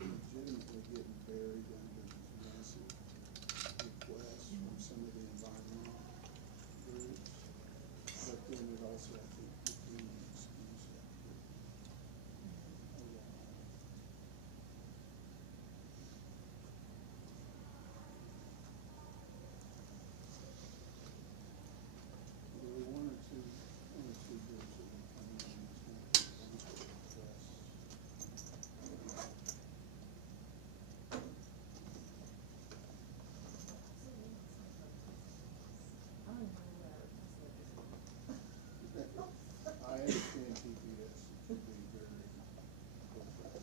legitimately getting buried under these massive requests from some of the environmental groups. But then it also, I think, became an excuse after a while. There were one or two groups that were coming in and was going to be a bunch of requests. I understand TPS to be very difficult.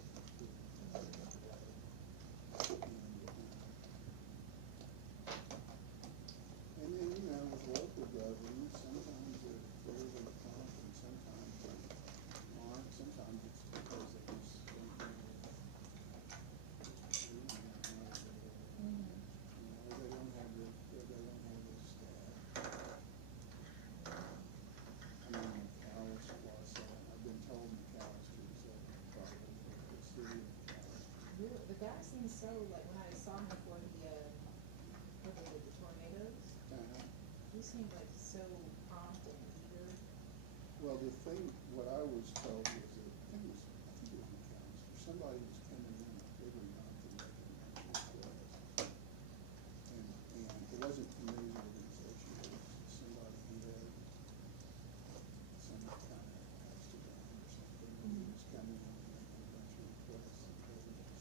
And then, you know, with local government, sometimes they're fairly prompt and sometimes they aren't. Sometimes it's because they just don't know what to do. Or they don't have the staff. I mean, McAllister was, I've been told McAllister is part of the city of Dallas. Really? The guy seems so, like, when I saw him before the tornadoes, he seemed like so prompt and eager. Well, the thing, what I was told was that, I think it was McAllister, somebody was coming in a bigger amount than they can and it wasn't the news organization, it was somebody who had some kind of accident or something, and he was coming in and making a bunch of requests and they were just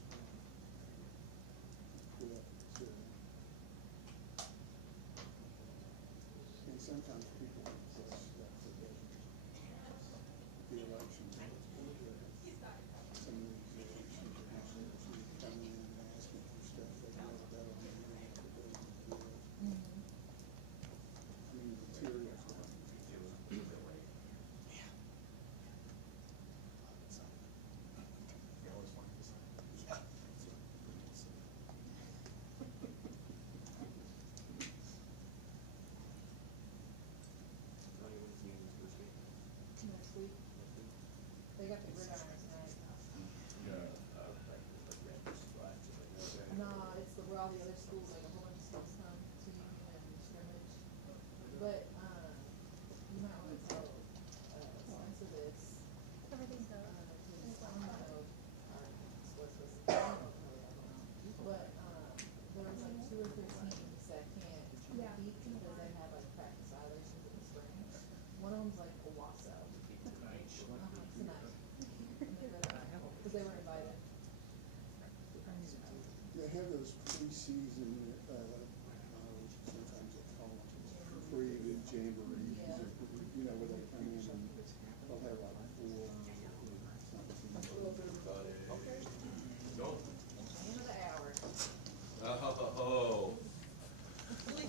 going to quit. And sometimes people request stuff that doesn't, the election, some of these elections are coming in and asking for stuff they know about on the internet that doesn't exist. I mean, materials don't exist. Next week. They got the gridiron tonight. No, it's where all the other schools, like a whole bunch of schools come to Union and scrimmage. But, you might wanna tell, Spencer this. Everything's good. Cause I don't know, sports was, I don't know, but, there was like 2 or 3 teams that can't Yeah. compete because they have like practice violations in the spring. One of them's like Owasso. Tonight. Cause they were invited. They have those preseason, sometimes they call them free jamborees, Yeah. or, you know, where they come in and they'll have like 4 or End of the hour. Oh.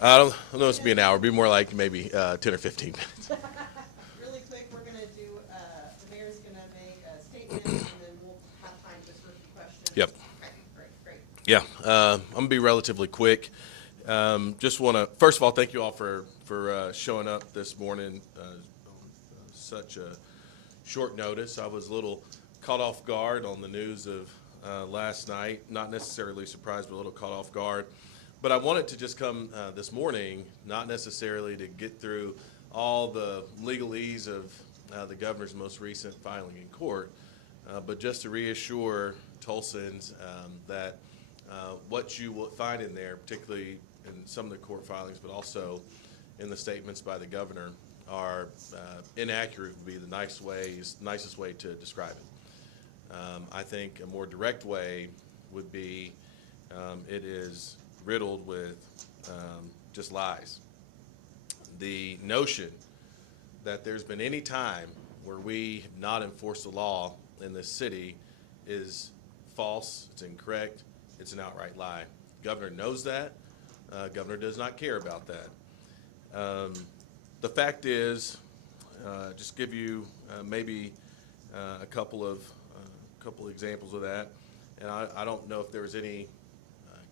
I don't know it's be an hour, it'd be more like maybe 10 or 15 minutes. Really quick, we're gonna do, the mayor's gonna make a statement and then we'll have time just for a few questions. Yep. Okay, great. Yeah, I'm gonna be relatively quick. Just want to, first of all, thank you all for showing up this morning on such a short notice. I was a little caught off guard on the news of last night. Not necessarily surprised, but a little caught off guard. But I wanted to just come this morning, not necessarily to get through all the legalese of the governor's most recent filing in court, but just to reassure Tulsans that what you will find in there, particularly in some of the court filings, but also in the statements by the governor, are inaccurate would be the nicest way to describe it. I think a more direct way would be it is riddled with just lies. The notion that there's been any time where we have not enforced the law in this city is false, it's incorrect, it's an outright lie. Governor knows that. Governor does not care about that. The fact is, just give you maybe a couple of examples of that, and I don't know if there was any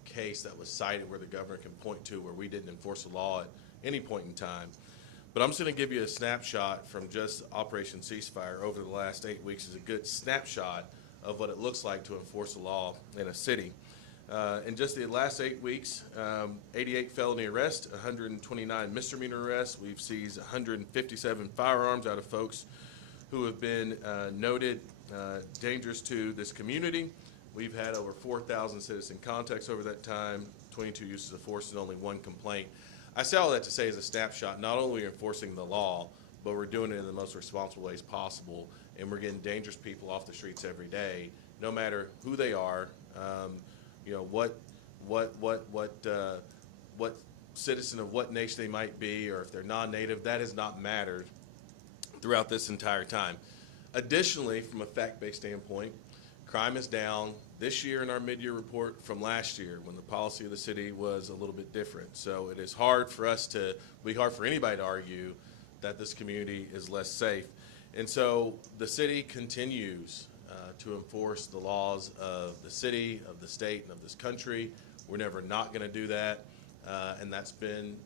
case that was cited where the governor can point to where we didn't enforce the law at any point in time. But I'm just going to give you a snapshot from just Operation Ceasefire over the last 8 weeks. Is a good snapshot of what it looks like to enforce the law in a city. In just the last 8 weeks, 88 felony arrests, 129 misdemeanor arrests. We've seized 157 firearms out of folks who have been noted dangerous to this community. We've had over 4,000 citizen contacts over that time, 22 uses of force, and only 1 complaint. I say all that to say as a snapshot, not only are we enforcing the law, but we're doing it in the most responsible ways possible, and we're getting dangerous people off the streets every day, no matter who they are, you know, what citizen of what nation they might be, or if they're non-native. That has not mattered throughout this entire time. Additionally, from a fact-based standpoint, crime is down this year in our mid-year report from last year when the policy of the city was a little bit different. So it is hard for us to, be hard for anybody to argue that this community is less safe. And so the city continues to enforce the laws of the city, of the state, and of this country. We're never not going to do that, and that's been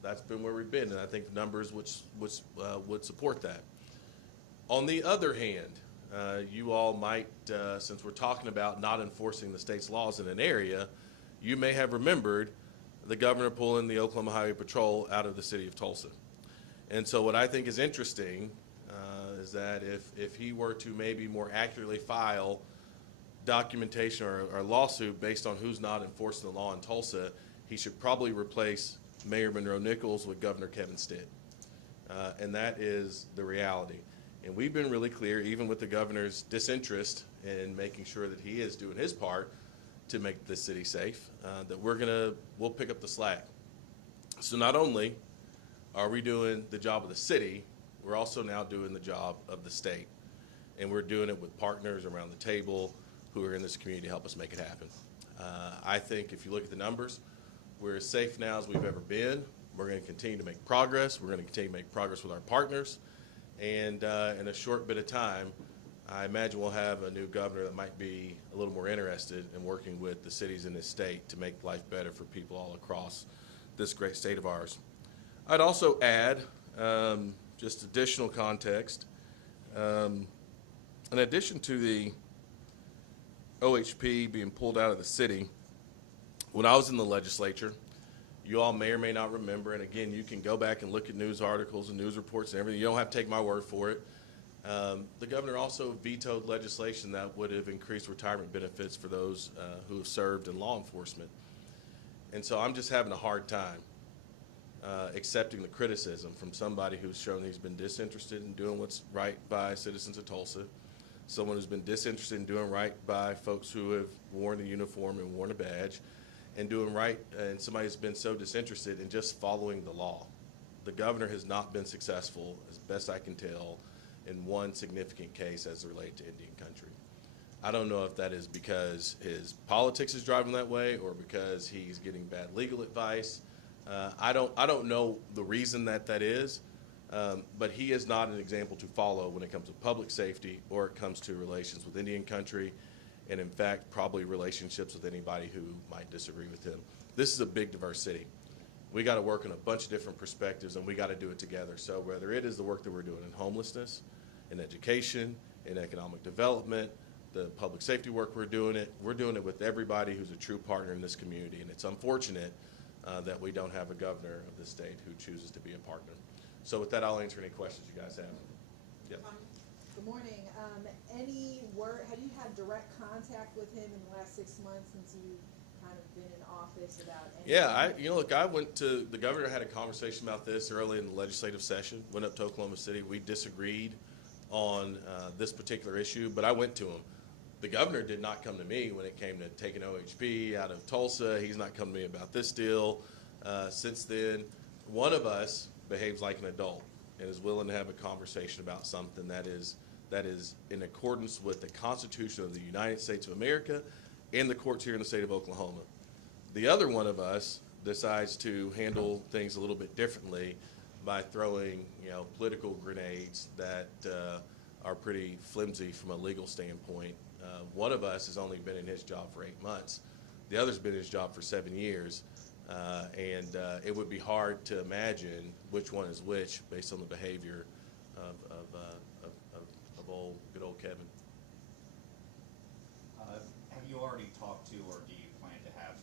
where we've been, and I think the numbers would support that. On the other hand, you all might, since we're talking about not enforcing the state's laws in an area, you may have remembered the governor pulling the Oklahoma Highway Patrol out of the city of Tulsa. And so what I think is interesting is that if he were to maybe more accurately file documentation or lawsuit based on who's not enforcing the law in Tulsa, he should probably replace Mayor Monroe Nichols with Governor Kevin Stitt. And that is the reality. And we've been really clear, even with the governor's disinterest in making sure that he is doing his part to make the city safe, that we'll pick up the slack. So not only are we doing the job of the city, we're also now doing the job of the state. And we're doing it with partners around the table who are in this community to help us make it happen. I think if you look at the numbers, we're as safe now as we've ever been. We're going to continue to make progress. We're going to continue to make progress with our partners. And in a short bit of time, I imagine we'll have a new governor that might be a little more interested in working with the cities in this state to make life better for people all across this great state of ours. I'd also add just additional context. In addition to the OHP being pulled out of the city, when I was in the legislature, you all may or may not remember, and again, you can go back and look at news articles and news reports and everything. You don't have to take my word for it. The governor also vetoed legislation that would have increased retirement benefits for those who have served in law enforcement. And so I'm just having a hard time accepting the criticism from somebody who's shown he's been disinterested in doing what's right by citizens of Tulsa, someone who's been disinterested in doing right by folks who have worn a uniform and worn a badge, and doing right, and somebody who's been so disinterested in just following the law. The governor has not been successful, as best I can tell, in one significant case as it relates to Indian country. I don't know if that is because his politics is driving that way or because he's getting bad legal advice. I don't know the reason that is, but he is not an example to follow when it comes to public safety or it comes to relations with Indian country, and in fact, probably relationships with anybody who might disagree with him. This is a big, diverse city. We got to work on a bunch of different perspectives, and we got to do it together. So whether it is the work that we're doing in homelessness, in education, in economic development, the public safety work we're doing it with everybody who's a true partner in this community. And it's unfortunate that we don't have a governor of the state who chooses to be a partner. So with that, I'll answer any questions you guys have. Yep. Good morning. Any word, have you had direct contact with him in the last 6 months since you've kind of been in office about anything? Yeah, look, I went to, the governor had a conversation about this early in the legislative session, went up to Oklahoma City. We disagreed on this particular issue, but I went to him. The governor did not come to me when it came to taking OHP out of Tulsa. He's not come to me about this deal. Since then, one of us behaves like an adult and is willing to have a conversation about something that is in accordance with the Constitution of the United States of America and the courts here in the state of Oklahoma. The other one of us decides to handle things a little bit differently by throwing, political grenades that are pretty flimsy from a legal standpoint. One of us has only been in his job for 8 months. The other's been in his job for 7 years. And it would be hard to imagine which one is which based on the behavior of good old Kevin. already talked to, or do you plan to have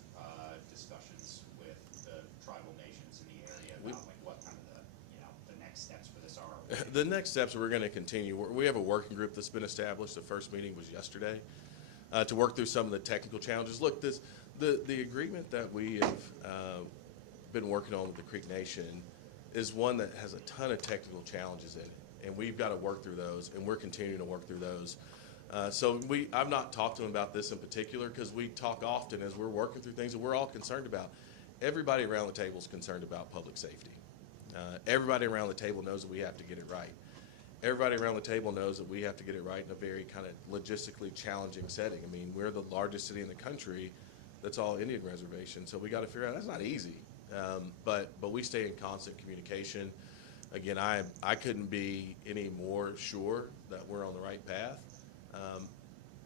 discussions with the tribal nations in the area about like what kind of the next steps for this are? The next steps, we're going to continue. We have a working group that's been established. The first meeting was yesterday to work through some of the technical challenges. Look, the agreement that we have been working on with the Creek Nation is one that has a ton of technical challenges in it, and we've got to work through those, and we're continuing to work through those. I've not talked to them about this in particular because we talk often as we're working through things that we're all concerned about. Everybody around the table is concerned about public safety. Everybody around the table knows that we have to get it right. Everybody around the table knows that we have to get it right in a very kind of logistically challenging setting. I mean, we're the largest city in the country that's all Indian reservation, so we got to figure out that's not easy. But we stay in constant communication. Again, I couldn't be any more sure that we're on the right path.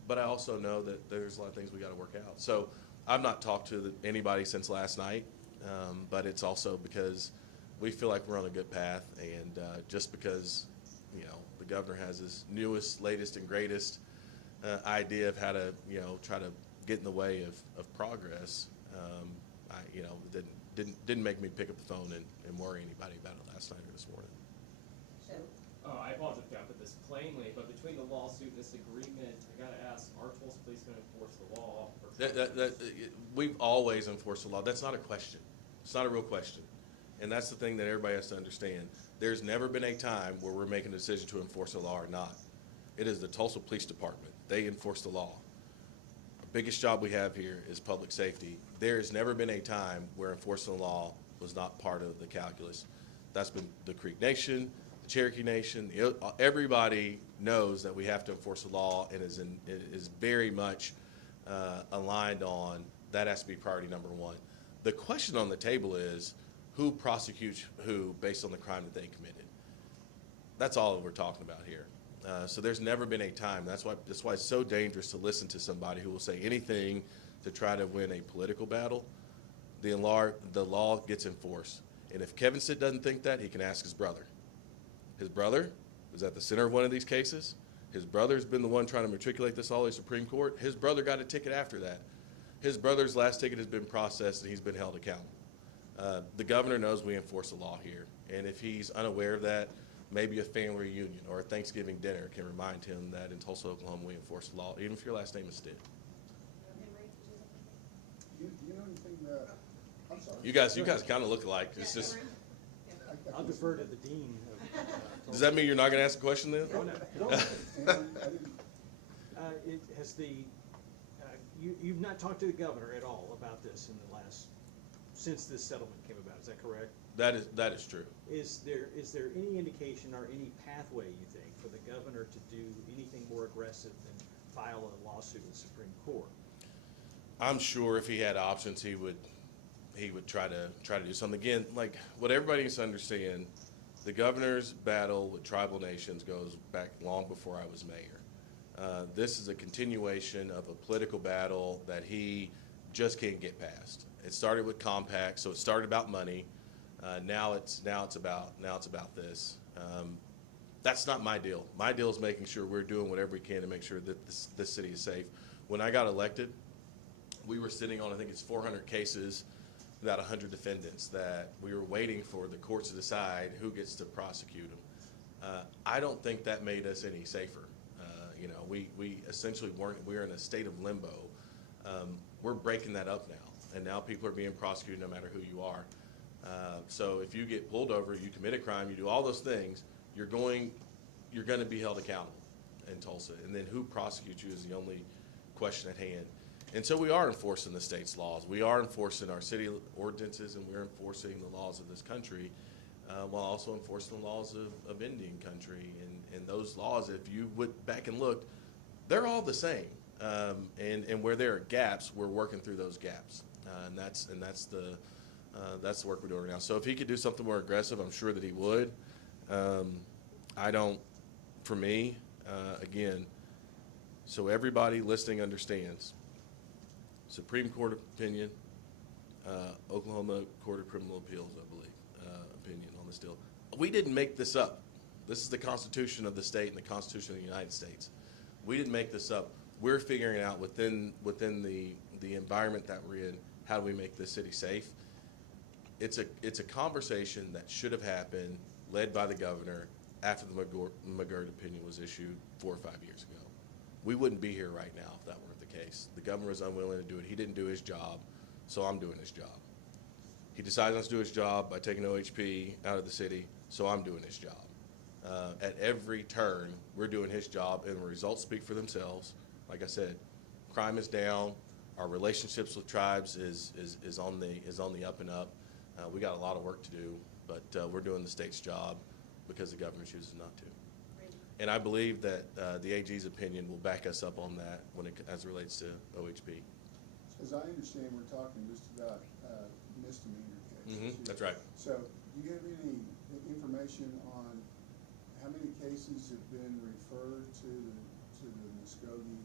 But I also know that there's a lot of things we got to work out. So I've not talked to anybody since last night, but it's also because we feel like we're on a good path, and just because the governor has his newest, latest, and greatest idea of how to try to get in the way of progress, didn't make me pick up the phone and worry anybody about it last night or this morning. I apologize if I put this plainly, but between the lawsuit and this agreement, I gotta ask, are Tulsa police gonna enforce the law? We've always enforced the law. That's not a question. It's not a real question. And that's the thing that everybody has to understand. There's never been a time where we're making a decision to enforce the law or not. It is the Tulsa Police Department. They enforce the law. The biggest job we have here is public safety. There's never been a time where enforcing the law was not part of the calculus. That's been the Creek Nation, the Cherokee Nation. Everybody knows that we have to enforce the law and is very much aligned on that has to be priority number one. The question on the table is who prosecutes who based on the crime that they committed. That's all that we're talking about here. So there's never been a time. That's why it's so dangerous to listen to somebody who will say anything to try to win a political battle. The law gets enforced. And if Kevin Stitt doesn't think that, he can ask his brother. His brother is at the center of one of these cases. His brother's been the one trying to matriculate this all the way to Supreme Court. His brother got a ticket after that. His brother's last ticket has been processed and he's been held accountable. The governor knows we enforce the law here. And if he's unaware of that, maybe a family reunion or a Thanksgiving dinner can remind him that in Tulsa, Oklahoma, we enforce the law, even if your last name is Stitt. Do you know anything that, I'm sorry. You guys kind of look alike. It's just. I'll defer to the dean of. Does that mean you're not going to ask a question then? Oh, no. It has you've not talked to the governor at all about this in the last, since this settlement came about, is that correct? That is true. Is there any indication or any pathway, you think, for the governor to do anything more aggressive than file a lawsuit in the Supreme Court? I'm sure if he had options, he would try to do something. Again, like what everybody needs to understand, the governor's battle with tribal nations goes back long before I was mayor. This is a continuation of a political battle that he just can't get past. It started with compacts, so it started about money. Now it's about this. That's not my deal. My deal is making sure we're doing whatever we can to make sure that this city is safe. When I got elected, we were sitting on, I think it's 400 cases, about 100 defendants that we were waiting for the courts to decide who gets to prosecute them. I don't think that made us any safer. We essentially we're in a state of limbo. We're breaking that up now, and now people are being prosecuted no matter who you are. So if you get pulled over, you commit a crime, you do all those things, you're going to be held accountable in Tulsa. And then who prosecutes you is the only question at hand. And so we are enforcing the state's laws. We are enforcing our city ordinances, and we're enforcing the laws of this country, while also enforcing the laws of Indian country. And those laws, if you went back and looked, they're all the same. And where there are gaps, we're working through those gaps. And that's the work we're doing right now. So if he could do something more aggressive, I'm sure that he would. For me, again, so everybody listening understands, Supreme Court opinion, Oklahoma Court of Criminal Appeals, I believe, opinion on this deal. We didn't make this up. This is the Constitution of the state and the Constitution of the United States. We didn't make this up. we're figuring out within the environment that we're in, how do we make this city safe? It's a conversation that should have happened, led by the governor, after the McGirt opinion was issued 4 or 5 years ago. We wouldn't be here right now if that weren't the case. The governor was unwilling to do it. He didn't do his job, so I'm doing his job. He decided not to do his job by taking OHP out of the city, so I'm doing his job. At every turn, we're doing his job, and the results speak for themselves. Like I said, crime is down. Our relationships with tribes is on the up and up. We got a lot of work to do, but we're doing the state's job because the governor chooses not to. And I believe that the AG's opinion will back us up on that as it relates to OHP. As I understand, we're talking just about misdemeanor cases. That's right. So, do you have any information on how many cases have been referred to the Muscogee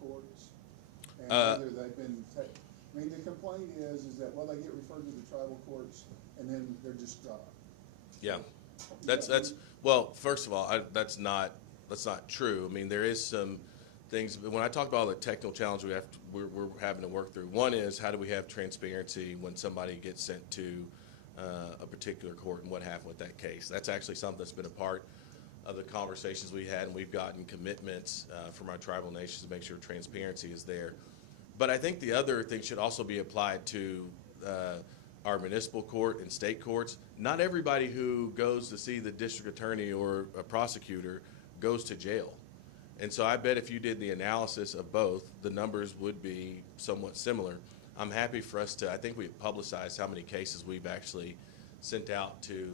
courts? And whether they've been, I mean, the complaint is that, well, they get referred to the tribal courts and then they're just dropped. Yeah, well, first of all, that's not true. I mean, there is some things, when I talk about all the technical challenges we're having to work through. One is, how do we have transparency when somebody gets sent to a particular court and what happened with that case? That's actually something that's been a part of the conversations we had, and we've gotten commitments from our tribal nations to make sure transparency is there. But I think the other thing should also be applied to our municipal court and state courts. Not everybody who goes to see the district attorney or a prosecutor goes to jail. And so I bet if you did the analysis of both, the numbers would be somewhat similar. I'm happy for us to, I think we've publicized how many cases we've actually sent out to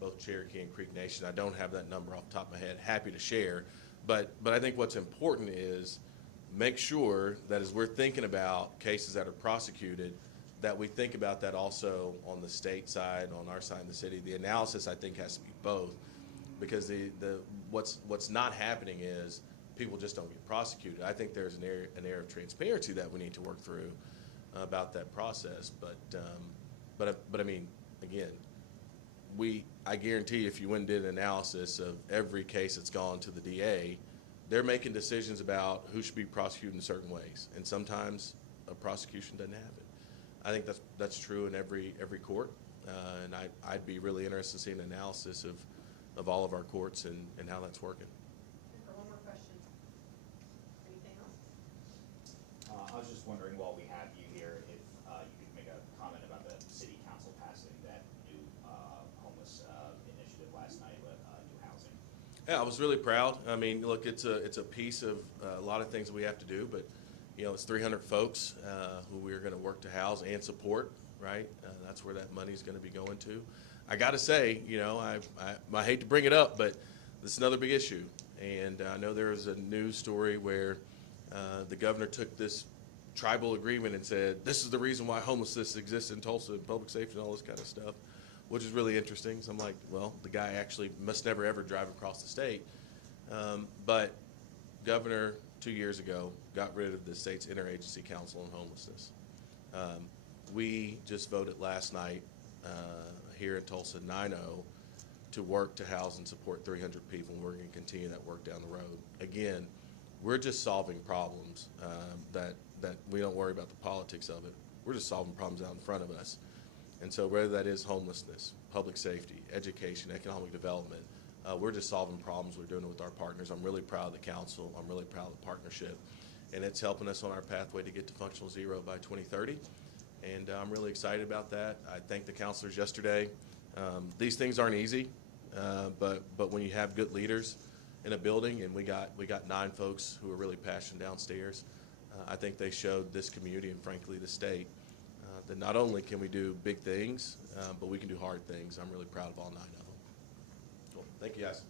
both Cherokee and Creek Nation. I don't have that number off the top of my head, happy to share. But I think what's important is make sure that as we're thinking about cases that are prosecuted, that we think about that also on the state side, on our side of the city. The analysis, I think, has to be both, because what's not happening is people just don't get prosecuted. I think there's an area of transparency that we need to work through about that process. But I mean, again, I guarantee if you went and did an analysis of every case that's gone to the DA, they're making decisions about who should be prosecuted in certain ways, and sometimes a prosecution doesn't happen. I think that's true in every court, and I'd be really interested in seeing an analysis of all of our courts and how that's working. For one more question. Anything else? I was just wondering, while we have you here, if you could make a comment about the city council passing that new homeless initiative last night with new housing. Yeah, I was really proud. I mean, look, it's a piece of a lot of things that we have to do, but you know, it's 300 folks who we're going to work to house and support, right? That's where that money's going to be going to. I got to say, you know, I hate to bring it up, but this is another big issue. And I know there was a news story where the governor took this tribal agreement and said, this is the reason why homelessness exists in Tulsa and public safety and all this kind of stuff, which is really interesting. So I'm like, well, the guy actually must never ever drive across the state. But Governor, 2 years ago, got rid of the state's interagency council on homelessness. We just voted last night here in Tulsa 9-0 to work to house and support 300 people, and we're going to continue that work down the road. Again, we're just solving problems that we don't worry about the politics of it. We're just solving problems out in front of us. And so whether that is homelessness, public safety, education, economic development, we're just solving problems. We're doing it with our partners. I'm really proud of the council. I'm really proud of the partnership. And it's helping us on our pathway to get to functional zero by 2030. And I'm really excited about that. I thanked the counselors yesterday. These things aren't easy, but when you have good leaders in a building, and we got 9 folks who are really passionate downstairs, I think they showed this community and frankly the state that not only can we do big things, but we can do hard things. I'm really proud of all 9 of them. Cool. Thank you, guys.